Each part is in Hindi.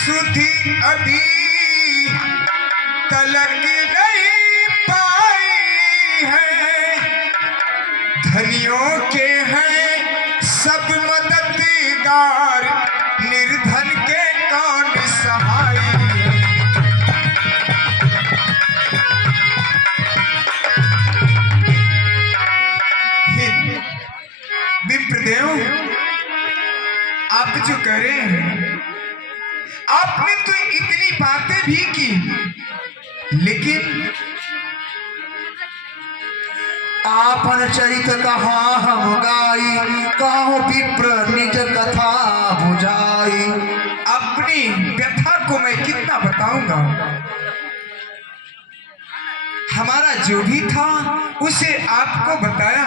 सुधी अभी तलक नहीं पाई है, धनियों के हैं सब मददगार, निर्धन के कौन सहाय। विप्रदेव, आप जो कह रहे हैं, आपने तो इतनी बातें भी की, लेकिन आपन चरित कहा हम गाई, कहो विप्र निज कथा बुझाई। अपनी व्यथा को मैं कितना बताऊंगा। हमारा जो भी था उसे आपको बताया,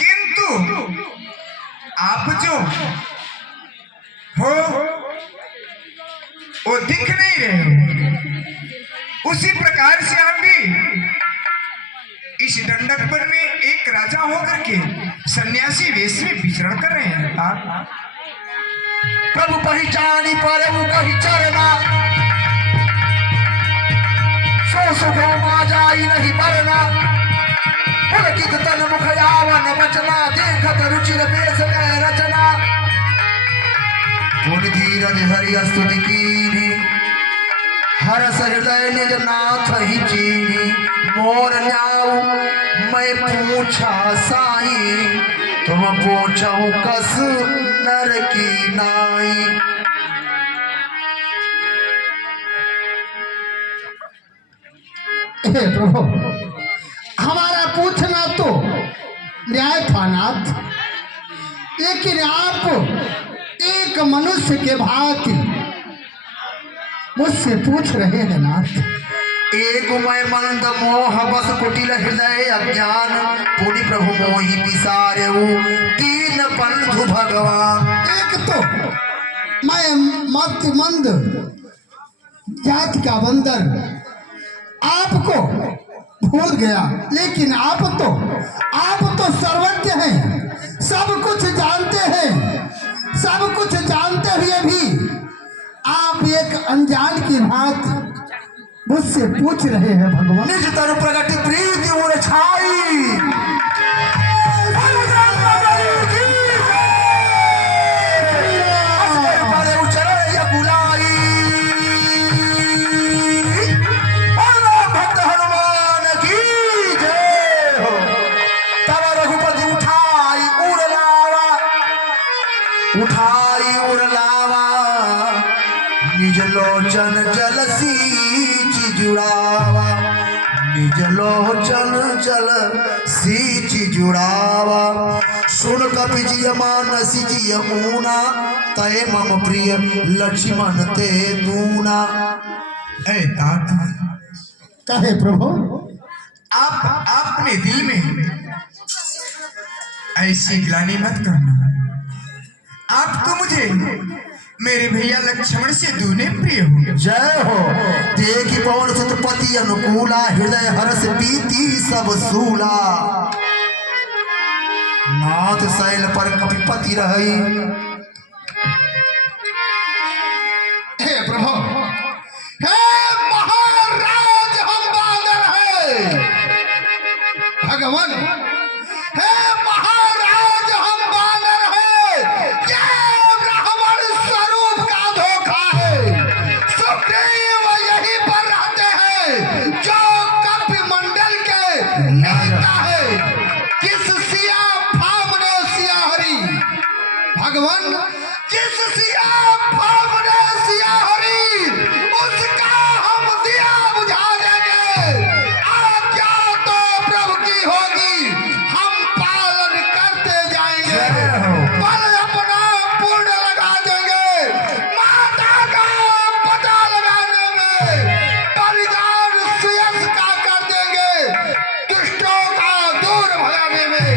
किंतु आप जो हो वो दिख नहीं रहे। उसी प्रकार से हम भी इस दंडकवन में एक राजा होकर के सन्यासी वेश में विचरण कर रहे हैं। प्रभु पहचानी पर कही चरना, सो सुखो मा जाई नहीं मरना। पुलकित तन मुख यावन बचना, देखत रुचिर बेस में रचना। पुन धीरज हरि स्तुति कीनी, हरस हृदय निज नाथ ही चीनी। मोर न्याऊ मैं पूछा साई, तुम पूछो कस नर की नाई। हे प्रभु, हमारा पूछना तो न्याय था नाथ, लेकिन आप एक मनुष्य के भांति मुझसे पूछ रहे हैं नाथ। एक मैं मंद मोह बस कुटिल हृदय अज्ञान, पुनि प्रभु मोहि बिसारेऊ दीन बंधु भगवान। एक तो मैं मत मंद जाति का बंदर आपको भूल गया, लेकिन आप तो सर्वज्ञ हैं, सब कुछ जानते हैं। सब कुछ जानते हुए भी आप एक अनजान की भांति मुझसे पूछ रहे हैं भगवान। निज तरु प्रगति प्रीति उर छाई, भक्त हनुमान की जय हो। तब रघुपति उठाई उर लावा, निज लोचन जल सींच जुड़ावा। निज लोचन जल सींच जुड़ावा। सुन कपि जिय मानसी जिय ऊना, तय मम प्रिय लक्ष्मण ते दूना। ऐ तात, कहे प्रभु, आप अपने दिल में ऐसी ग्लानि मत करना। आप तो मुझे मेरे भैया लक्ष्मण से दूने प्रिय हो। जय हो। देखी पवन सुत पति अनुकूला, हृदय हर्ष बीती सब सूला। नाथ शैल पर कपिपति रही। हे प्रभु, हे महाराज हम बादर है भगवान, हे महाराज हम बादर है। ये ब्राह्मण स्वरूप का धोखा है। सुग्रीव यहीं पर रहते हैं जो कपि मंडल के नेता है। किस सिया फामने सिया हरि भगवान, जिस सिया फामने सिया हरि, उसका हम दिया बुझा देंगे। आज्ञा तो प्रभु की होगी, हम पालन करते जाएंगे। बल अपना पूर्ण लगा देंगे। माता का पता लगाने में बलिदान सुयश का कर देंगे। दुष्टों का दूर भगाने में।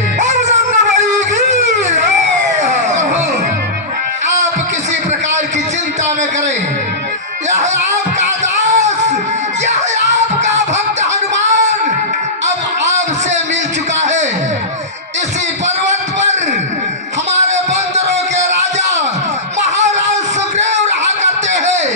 आप किसी प्रकार की चिंता न करें। यह आपका दास, यह आपका भक्त हनुमान अब आपसे मिल चुका है। इसी पर्वत पर हमारे बंदरों के राजा महाराज सुग्रीव रहा करते हैं।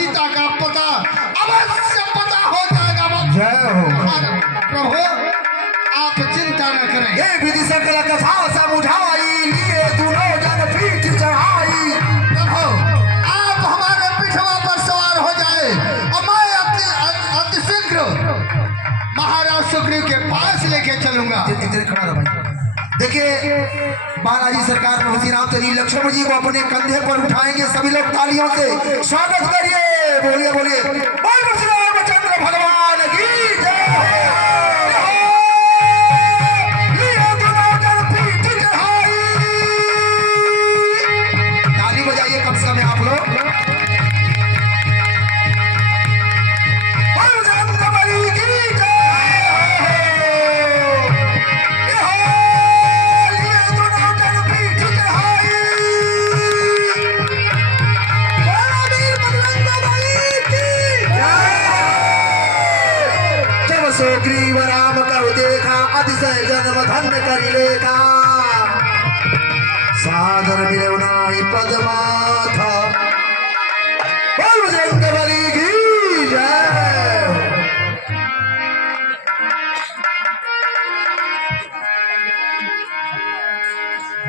सीता का पता अवश्य पता हो जाएगा। जय हो। प्रभु आप चिंता न करें। ये विधि सकल कथा समुझाई, लिए दोनों जन पीठ चढ़ाई। प्रभु आप हमारे पिछवा पर सवार हो जाए और मैं अति शीघ्र महाराज सुग्रीव के पास लेके चलूंगा। इधर खड़ा रहो भाई। देखिए बालाजी सरकार प्रभु श्री रामचंद्र लक्ष्मण जी को अपने कंधे पर उठाएंगे। सभी लोग तालियों से स्वागत करिए। बोलिए बोलिए बोल श्री रामचंद्र भगवान की जय हो। लिए दोनों जन पीठ चढ़ाई। ताली बजाइए कम से कम आप लोग। बोल जगदम्बा की जय सुग्रीव राम कहु देखा, अतिशय जन्म धन्य करि लेखा। सादर मिलौ नाहि पद माथा, बोल बजरंगबली की जय।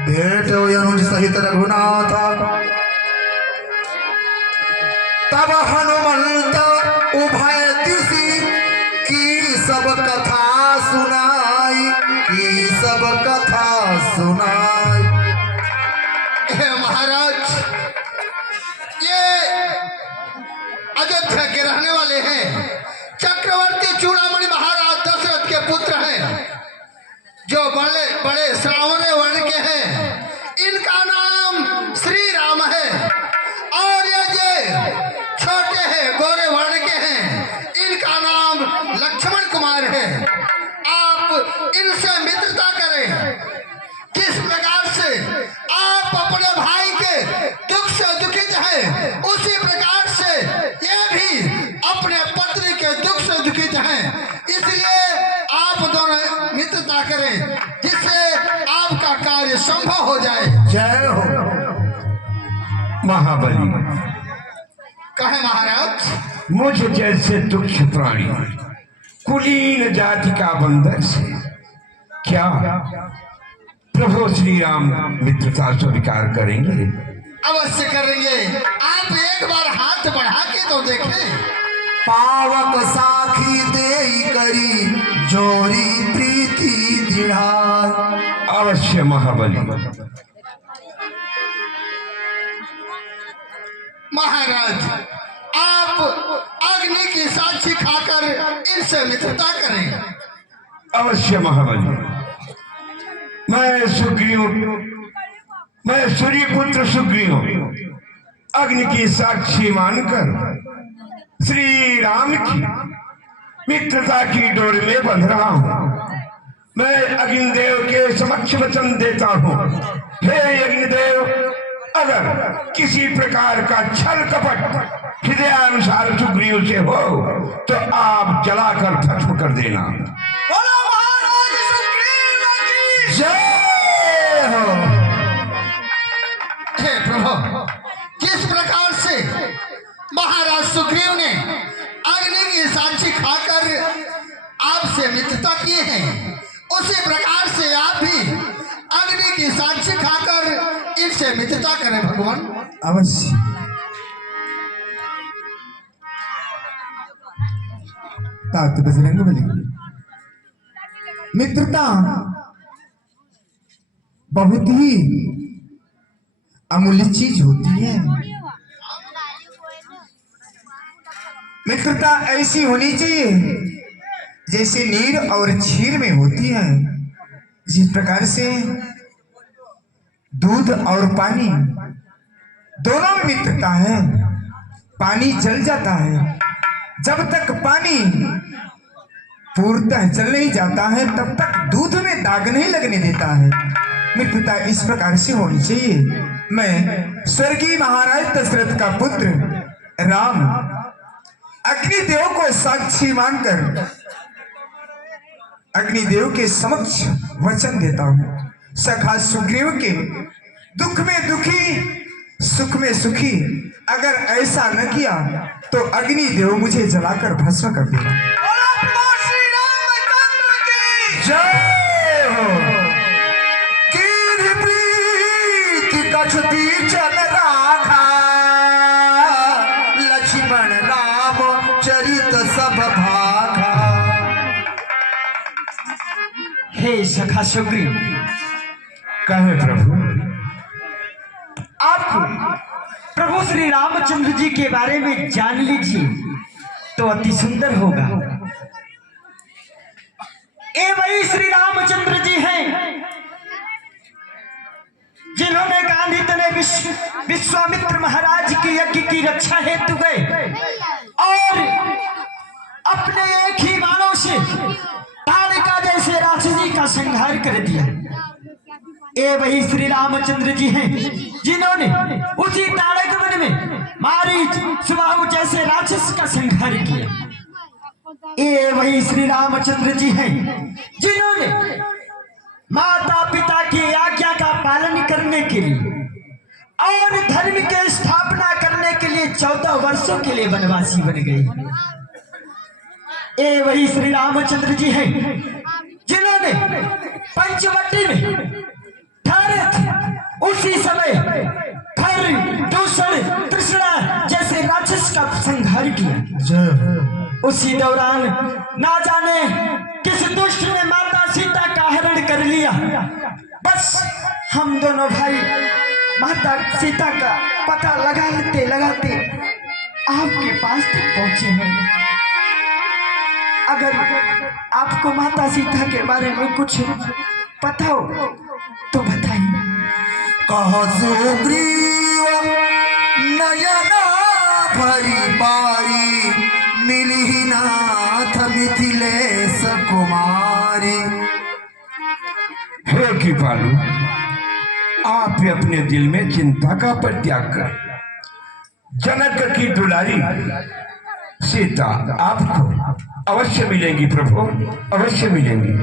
भेंट हो अनुज सहित रघुनाथ, तब हनुमंत उभय दिशि की सब कथा सुनाई, की सब कथा सुनाई। महाराज ये अयोध्या के रहने वाले हैं, चक्रवर्ती चूड़ामणि महाराज दशरथ के पुत्र हैं, जो बड़े बड़े श्रावणे वर्ण के हैं। इनका नाम श्री राम है। और ये जो छोटे हैं गोरे वर्ण के हैं, इनका नाम लक्ष्मण कुमार है। आप इनसे मित्रता करें। जिस प्रकार से आप अपने भाई के दुख से दुखित हैं, उसी प्रकार से ये भी अपने पत्नी के दुख से दुखित हैं। इसलिए आप दोनों मित्रता करें, जिससे आपका कार्य संभव हो जाए। जय हो। महाबली कहे महाराज, मुझ जैसे तुच्छ प्राणी कुलीन जाति का बंदर से क्या प्रभु श्री राम मित्रता स्वीकार करेंगे? अवश्य करेंगे। आप एक बार हाथ बढ़ा के तो देखें। पावक साखी देई करी, जोरी प्रीति दृढ़। अवश्य महाबली। महाराज आप अग्नि की साक्षी खाकर इनसे मित्रता करें। अवश्य महाबली। मैं सूर्य पुत्र सुग्रीव अग्नि की साक्षी मानकर श्री राम की मित्रता की डोर में बंध रहा हूँ। मैं अग्निदेव के समक्ष वचन देता हूँ, हे अग्निदेव, अगर किसी प्रकार का छल कपट हृदयानुसार सुग्रीव से हो तो आप जलाकर भस्म कर देना। बोलो महाराज सुग्रीव की जय हो। हे प्रभु, जिस प्रकार से महाराज सुग्रीव ने अग्नि की साक्षी खाकर आपसे मित्रता की है, उसी प्रकार से आप भी अग्नि की साक्षी खाकर इनसे मित्रता करें भगवान। अवश्य। तात बजरंगबली, मित्रता बहुत ही अमूल्य चीज होती है। मित्रता ऐसी होनी चाहिए जैसे नीर और क्षीर में होती है। जिस प्रकार से दूध और पानी दोनों में मित्रता है। पानी जल जाता है, जब तक पानी पूर्णतः जल नहीं जाता है तब तक दूध में दाग नहीं लगने देता है। मित्रता इस प्रकार से होनी चाहिए। मैं स्वर्गीय महाराज दशरथ का पुत्र राम अग्निदेव को साक्षी मानकर अग्निदेव के समक्ष वचन देता हूँ, सखा सुग्रीव के दुख में दुखी सुख में सुखी अगर ऐसा न किया तो अग्निदेव मुझे जलाकर भस्म कर देगा। जय हो। कीर्ति प्रीति कछुती चल राखा, लक्ष्मण राम चरित सब भाखा। हे सखा सुग्रीव, कहे प्रभु। आप प्रभु श्री रामचंद्र जी के बारे में जान लीजिए तो अति सुंदर होगा। ये वही श्री रामचंद्र जी हैं जिन्होंने गांधी तने विश्वामित्र महाराज के यज्ञ की रक्षा हेतु गए और अपने एक ही बाणों से ताड़का जैसे राक्षसी का संहार कर दिया। ये वही श्री रामचंद्र जी हैं जिन्होंने उसी ताड़क वन में मारीच सुबाहु जैसे राक्षस का संहार किया। ये वही श्री रामचंद्र जी हैं जिन्होंने माता पिता की आज्ञा का पालन करने के लिए और धर्म की स्थापना करने के लिए 14 वर्षों के लिए वनवासी बन गए। ये वही श्री रामचंद्र जी हैं जिन्होंने पंचवटी में ठहरे थे उसी समय खर दूषण तृष्णा जैसे राक्षस का संहार किया। उसी दौरान ना जाने किस दुष्ट ने माता सीता का हरण कर लिया। बस हम दोनों भाई माता सीता का पता लगाते लगाते आपके पास तक पहुंचे हैं। अगर आपको माता सीता के बारे में कुछ पता हो तो बताइए। कह सुग्रीव नयना भरी बारी, मिली नाथ मिथिलेश कुमारी। हे कृपालु, आप अपने दिल में चिंता का परित्याग कर जनक की दुलारी सीता आपको अवश्य मिलेंगी प्रभु, अवश्य मिलेंगी।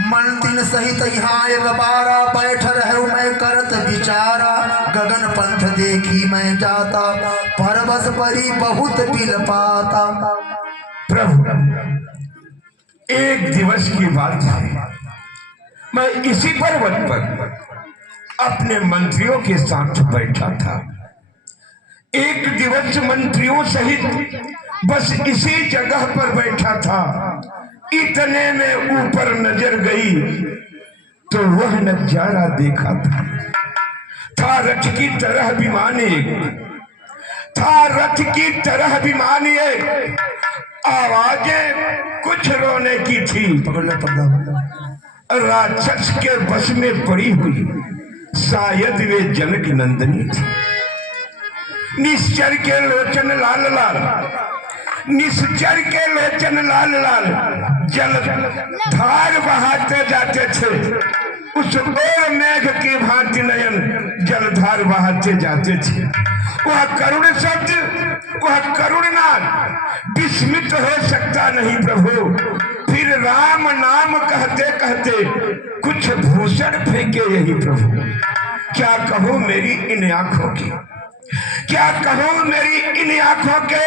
मंत्रिन सहित यहाँ एक बारा, बैठ रहूं मैं करत विचारा। गगन पंथ देखी मैं जाता, परबस परी बहुत बिल पाता। प्रभु, एक दिवस की बात है, मैं इसी पर्वत पर अपने मंत्रियों के साथ बैठा था। एक दिवस मंत्रियों सहित बस इसी जगह पर बैठा था। इतने में ऊपर नजर गई तो वह नजारा देखा था रथ की तरह विमान एक, था रथ की विमान विमानी एक। आवाजें कुछ रोने की थी, राक्षस के बस में पड़ी हुई, शायद वे जनक नंदनी थी। निश्चर के लोचन लाल लाल, निश्चर के लोचन लाल लाल जल धार बहाते जाते थे। उस और मेघ की भांति नयन जलधार बहाते जाते थे। वह करुण शब्द, वह करुण नाम विस्मित हो सकता नहीं प्रभु। फिर राम नाम कहते कहते कुछ भूषण फेंके यही प्रभु। क्या कहूं मेरी इन आंखों की, क्या कहूं मेरी इन आंखों के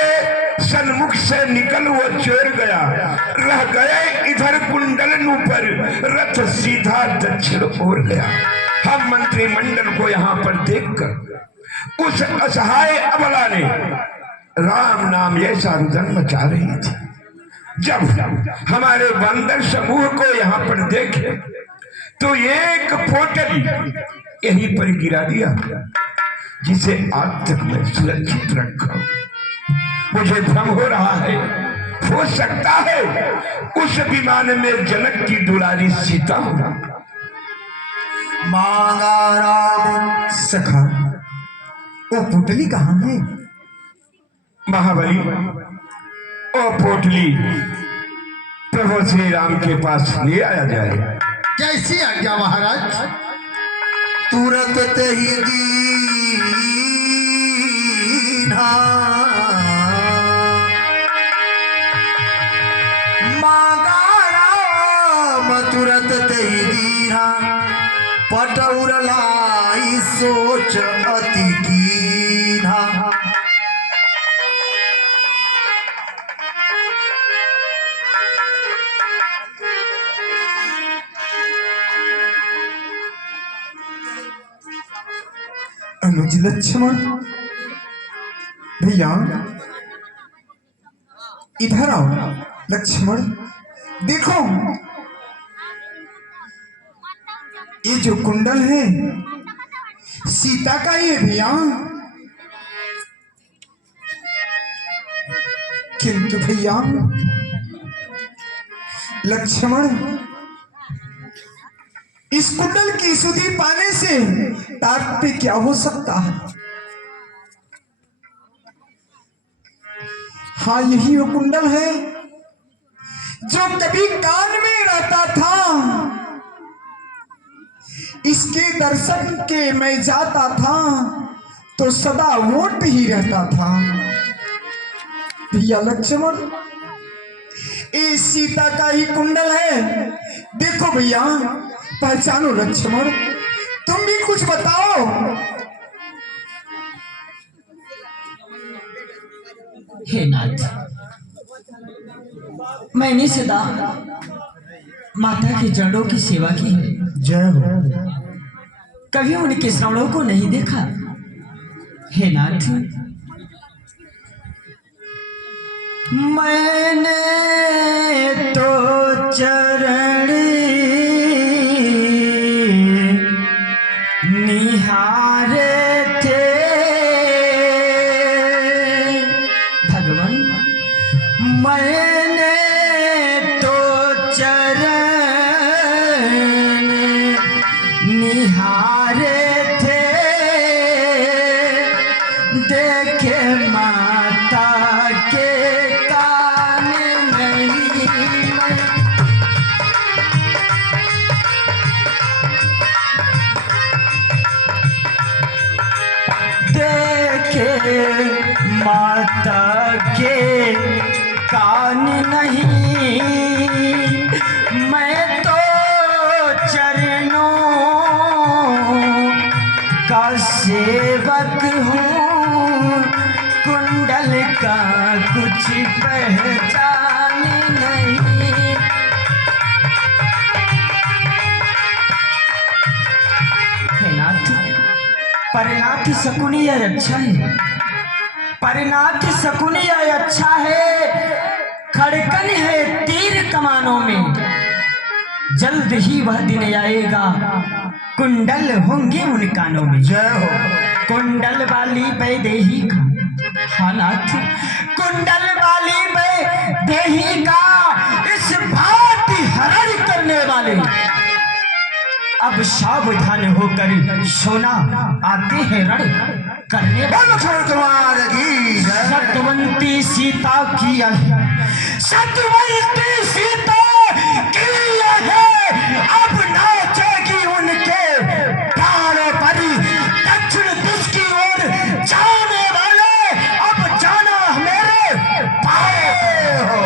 सन्मुख से निकल वो चोर गया। रह गए इधर कुंडलन ऊपर, रथ सीधा दक्षिण ओर गया। हम मंत्रिमंडल को यहाँ पर देखकर उस असहाय अबला ने राम नाम ऐसा रुदन मचा रही थी। जब हमारे बंदर समूह को यहाँ पर देखे तो एक पोटली यहीं पर गिरा दिया, जिसे आज तक मैं सुरक्षित रखा। मुझे भ्रम हो रहा है, हो सकता है उस विमान में जनक की दुलारी सीता हो। मांगा राम सखा, वो पुतली कहाँ है? महाबली, ओ पोटली प्रभु श्री राम के पास ले आया जाए। जैसी आज्ञा महाराज। तुरंत ते ही दीना, मांगा राम तुरंत ते ही दीना। पटौर लाई सोच अति कीना। अनुज लक्ष्मण भैया इधर आओ। लक्ष्मण देखो, ये जो कुंडल है सीता का ही है भैया, किंतु भैया लक्ष्मण इस कुंडल की सुधि पाने से तात्पर्य क्या हो सकता है? हाँ, यही वो कुंडल है जो कभी कान में रहता था, इसके दर्शन के मैं जाता था तो सदा वोट ही रहता था। भैया लक्ष्मण, ये सीता का ही कुंडल है। देखो भैया, पहचानो लक्ष्मण, तुम भी कुछ बताओ। हे नाथ, मैंने सदा माता के जड़ों की सेवा की है, जय हो। कभी उनके श्रवणों को नहीं देखा। हे नाथ, मैंने तो चरण निहारे थे भगवान, मैंने तो चरण निहारे थे, देखे माता के कान नहीं मैं, देखे माता के कान नहीं, मैं तो चरणों का सेवक हूँ, कुंडल का कुछ पहचान नहीं। हे नाथ, परिणाम शकुनी यह अच्छा है, परिणाम शकुनी यह अच्छा है, खड़कन है तीर कमानों में, जल्द ही वह दिन आएगा, कुंडल होंगे उन कानों में। जय हो। कुंडल वाली वैदेही का, हाँ नाथ, कुंडल वाली वैदेही का इस भांति हरण करने वाले अब सावधान होकर सोना आते हैं रण करने वाले। सत्यवंती सीता की है, सत्यवंती सीता की है, अब नाचेगी उनके प्राणों पर, दक्षिण दिश की ओर जाने वाले अब जाना मेरे पाए हो।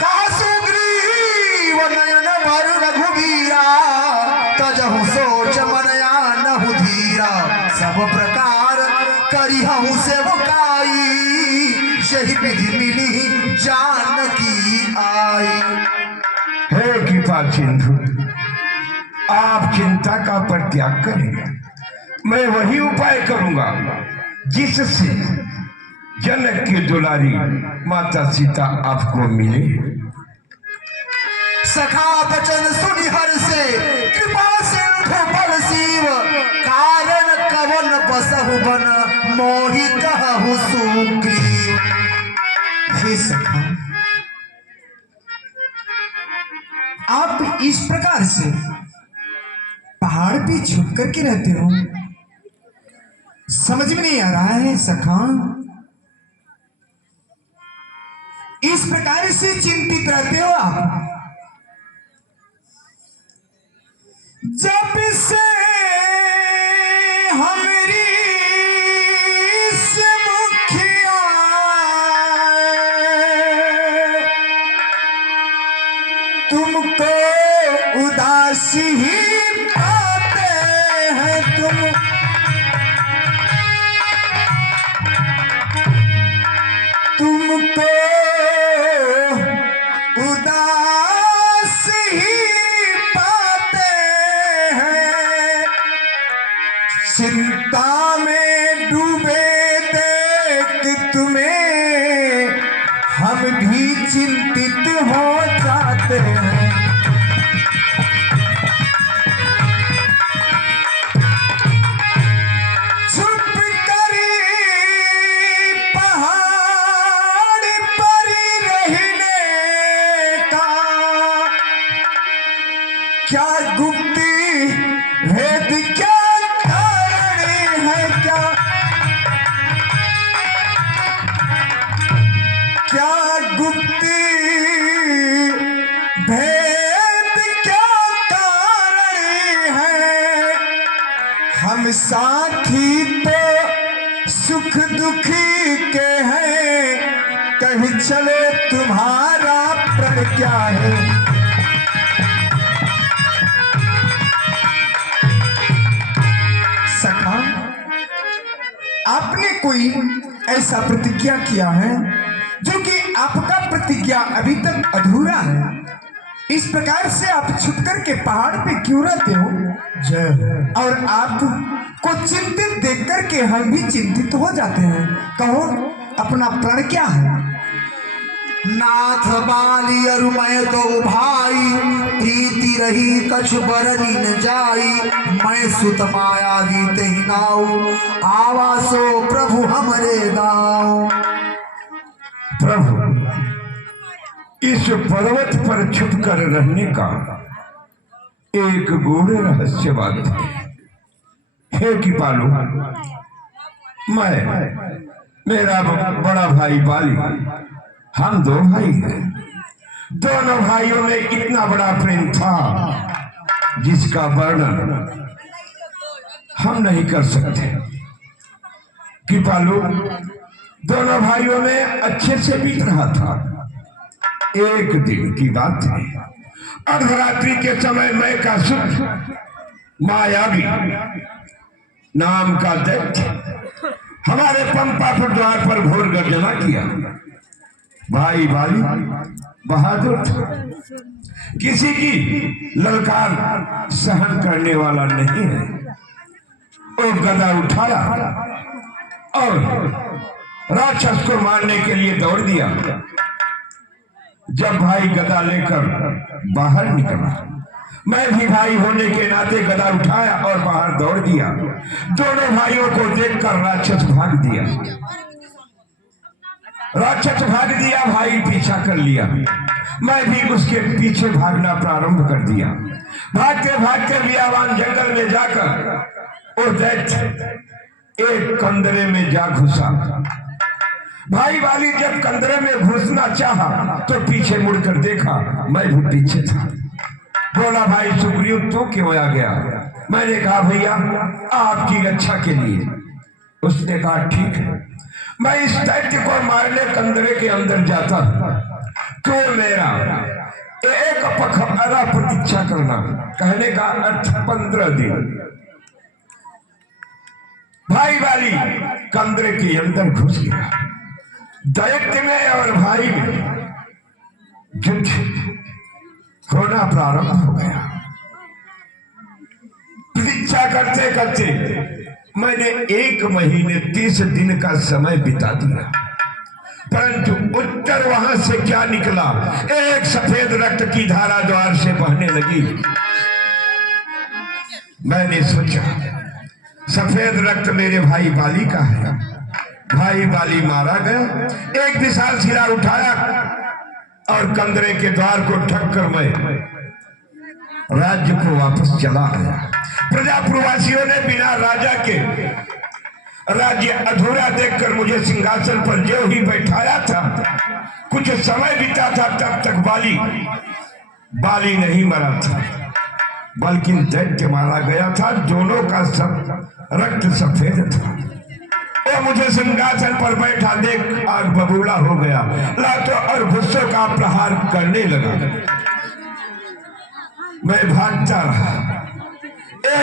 कासुग्रीव नयन भर रघुबीरा, तजहु सोच मनया नहु धीरा, सब प्रकार करिहु सेवकाई, यही विधि मिली जानकी आई। हे कृपा सिंधु, आप चिंता का परित्याग करें, मैं वही उपाय करूंगा जिससे जनक की दुलारी माता सीता आपको मिले। सखा बचन सुनि हर से, कृपा सिंधु बल शिव, कारण कवन बसहु बन, मोहि कहु सुग्रीव। हे सखा, आप इस प्रकार से पहाड़ पे छुप करके रहते हो, समझ में नहीं आ रहा है सखा। इस प्रकार से चिंतित रहते हो आप, जब से हमारी से मुखिया तुमको उदासी ही पाते हैं, तुमको उदास ही पाते हैं, सुख दुखी के हैं, कहीं चलो तुम्हारा प्रण क्या है। सखा, आपने कोई ऐसा प्रतिज्ञा किया है जो कि आपका प्रतिज्ञा अभी तक अधूरा है। इस प्रकार से आप छुप कर के पहाड़ पे क्यों रहते हो? जय। और आप को चिंतित देख कर के हम भी चिंतित हो जाते हैं। कहो अपना प्रण क्या है? नाथ बाली अरु मैं तो भाई, प्रीति रही कछ बरनी न जाई। मैं सुत माया जीते ही नाऊ, आवासो प्रभु हमरे गाँव। प्रभु, इस पर्वत पर छुप कर रहने का एक गूढ़ रहस्य बात है कि पालू, मेरा बड़ा भाई बाली, हम दो भाई हैं। दोनों भाइयों में इतना बड़ा प्रेम था जिसका वर्णन हम नहीं कर सकते। कि पालू, दोनों भाइयों में अच्छे से बीत रहा था। एक दिन की बात है, अर्धरात्रि के समय मैं का सुख मायावी नाम का दैत्य हमारे पंपापुर द्वार पर घोर गर्जना किया। भाई बाली बहादुर था, किसी की ललकार सहन करने वाला नहीं है। वो गदा उठाया और राक्षस को मारने के लिए दौड़ दिया। जब भाई गदा लेकर बाहर निकला, मैं भी भाई होने के नाते गदा उठाया और बाहर दौड़ दिया। दोनों भाइयों को देखकर राक्षस भाग दिया। भाई पीछा कर लिया। मैं भी उसके पीछे भागना प्रारंभ कर दिया। भागते भागते बियावान जंगल में जाकर वो दैत्य एक कंदरे में जा घुसा। भाई वाली जब कंदरे में घुसना चाहा तो पीछे मुड़कर देखा, मैं भी पीछे था। बोला, भाई सुग्रीव तू क्यों आ गया? मैंने कहा, भैया आपकी रक्षा के लिए। उसने कहा, ठीक है, मैं इस दैत्य को मारने कंदरे के अंदर जाता तो मेरा एक पखवाड़ा प्रतीक्षा करना। कहने का अर्थ 15 दिन। भाई वाली कंदरे के अंदर घुस गया। दैत्य में और भाई में युद्ध होना प्रारंभ हो गया। प्रतीक्षा करते करते मैंने 1 महीने 30 दिन का समय बिता दिया, परंतु उत्तर वहां से क्या निकला? एक सफेद रक्त की धारा द्वार से बहने लगी। मैंने सोचा सफेद रक्त मेरे भाई बाली का है। भाई बाली मारा गया। एक विशाल सिरा उठाया और कंदरे के द्वार को ठक्कर मैं राज्य को वापस चला आया। प्रजापुरवासियों ने बिना राजा के राज्य अधूरा देखकर मुझे सिंहासन पर जो ही बैठाया था। कुछ समय बीता था, तब तक बाली नहीं मरा था, बल्कि दैत्य मारा गया था। दोनों का सब रक्त सफेद था। वो मुझे सिंहासन पर बैठा देख आग बबूला हो गया, लातों और गुस्सों का प्रहार करने लगा। मैं भागता रहा।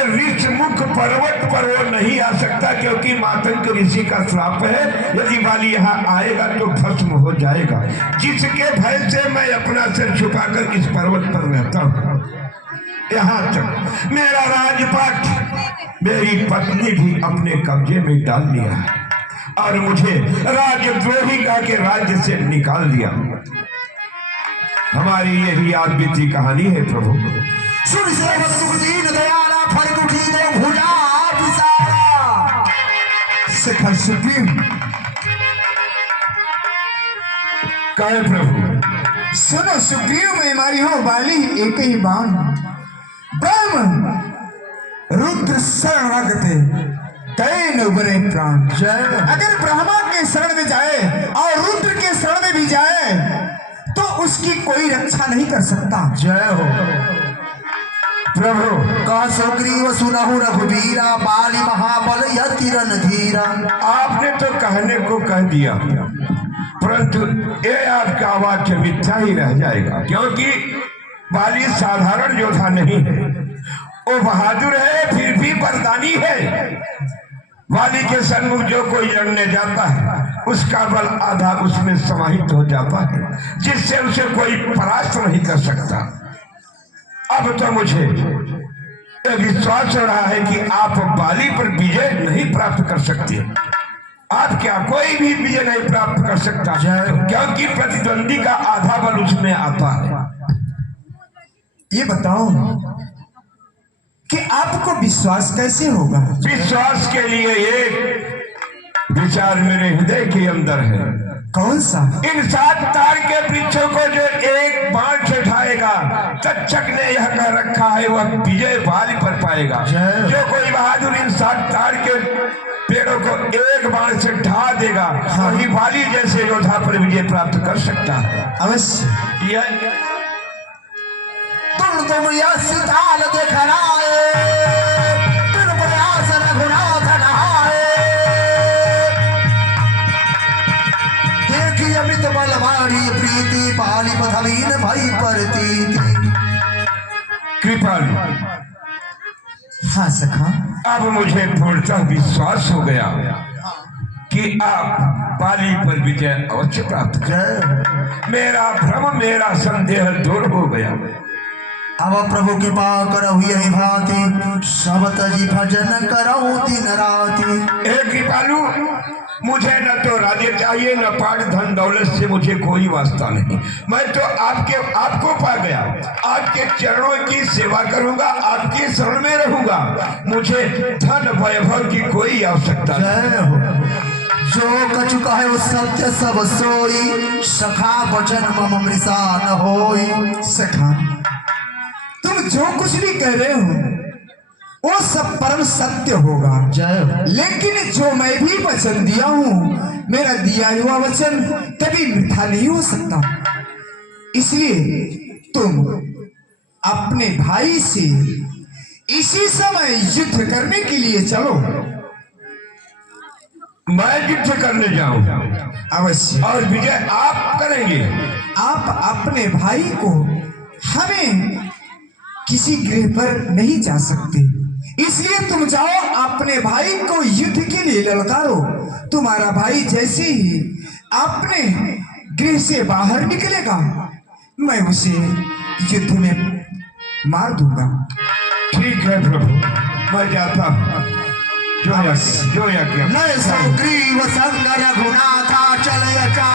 ऋषमुख पर्वत पर वो नहीं आ सकता, क्योंकि मातंग ऋषि का श्राप है, यदि बाली यहाँ आएगा तो भस्म हो जाएगा। जिसके भय से मैं अपना सिर छुपाकर इस पर्वत पर रहता हूँ। यहाँ तक मेरा राजपाट मेरी पत्नी भी अपने कब्जे में डाल लिया है और मुझे राजद्रोही कह के राज्य से निकाल दिया। हमारी यही आज बीती कहानी है प्रभु। सुन से सुखदीन दयाला फल उठी दे भुजा पिसारा। शिखर सुप्रीम कहे प्रभु। सुनो सुग्रीव में मारी हो बाली एक ही बाण। ब्रह्म रुद्र शरण रखते कई न उबरे प्राण। अगर ब्रह्मा के शरण में जाए और रुद्र के शरण में भी जाए तो उसकी कोई रक्षा नहीं कर सकता। जय हो। प्रभु कह सुग्रीव सुनहु रघुबीरा बाली महाबल यति रणधीरा। आपने तो कहने को कह दिया, परंतु ये आपका वाक्य मिथ्या ही रह जाएगा, क्योंकि बाली साधारण योद्धा नहीं है, वो बहादुर है, फिर भी बरदानी है। बाली के सन्मुख जो कोई लड़ने जाता है उसका बल आधा उसमें समाहित हो जाता है, जिससे उसे कोई परास्त नहीं कर सकता। अब तो मुझे यह विश्वास हो रहा है कि आप बाली पर विजय नहीं प्राप्त कर सकते। आप क्या कोई भी विजय नहीं प्राप्त कर सकता, क्योंकि प्रतिद्वंदी का आधा बल उसमें आता है। ये बताओ कि आपको विश्वास कैसे होगा? विश्वास के लिए एक विचार मेरे हृदय के अंदर है। कौन सा? इन 7 तार के वृक्षों को जो एक बाण से उठाएगा, तक्षक ने यह कह रखा है वह विजय बाली पर पाएगा। जो कोई बहादुर इन 7 तार के पेड़ों को एक बाण से ढा देगा, वही बाली जैसे योद्धा पर विजय प्राप्त कर सकता है। अवश्य। तुम यश ताल देखनाए, तुम प्रयास रघुनाथ नहाए। देखी अमित बलवारी प्रीति बाली पथवीन भई परतीति। कृपालु, हाँ सखा। अब मुझे पूर्णतः विश्वास हो गया कि आप बाली पर विजय अवश्य प्राप्त करें। मेरा भ्रम, मेरा संदेह दूर हो गया। अब प्रभु कृपा करहु यही भांति, सब तजी भजन करहु दिन राति। हे कृपालु, मुझे न तो राज्य चाहिए, न पाठ धन दौलत से मुझे कोई वास्ता नहीं। मैं तो आपको पा गया, आपके चरणों की सेवा करूंगा, आपके शरण में रहूंगा। मुझे धन वैभव की कोई आवश्यकता नहीं। जो कछु कहे वो सत्य सब सोई, सखा वचन मम मृषा न होई। सखा, तुम जो कुछ भी कह रहे हो वो सब परम सत्य होगा। लेकिन जो मैं भी वचन दिया हूँ, मेरा दिया हुआ वचन कभी मिथ्या नहीं हो सकता। इसलिए तुम अपने भाई से इसी समय युद्ध करने के लिए चलो। मैं युद्ध करने जाऊं? अवश्य। और विजय आप करेंगे? आप अपने भाई को, हमें किसी गृह पर नहीं जा सकते, इसलिए तुम जाओ अपने भाई को युद्ध के लिए ललकारो। तुम्हारा भाई जैसे ही अपने गृह से बाहर निकलेगा, मैं उसे युद्ध में मार दूंगा। ठीक है प्रभु, मैं जाता हूँ। जो यज्ञ नय सुग्रीव संग रघुनाथा चलय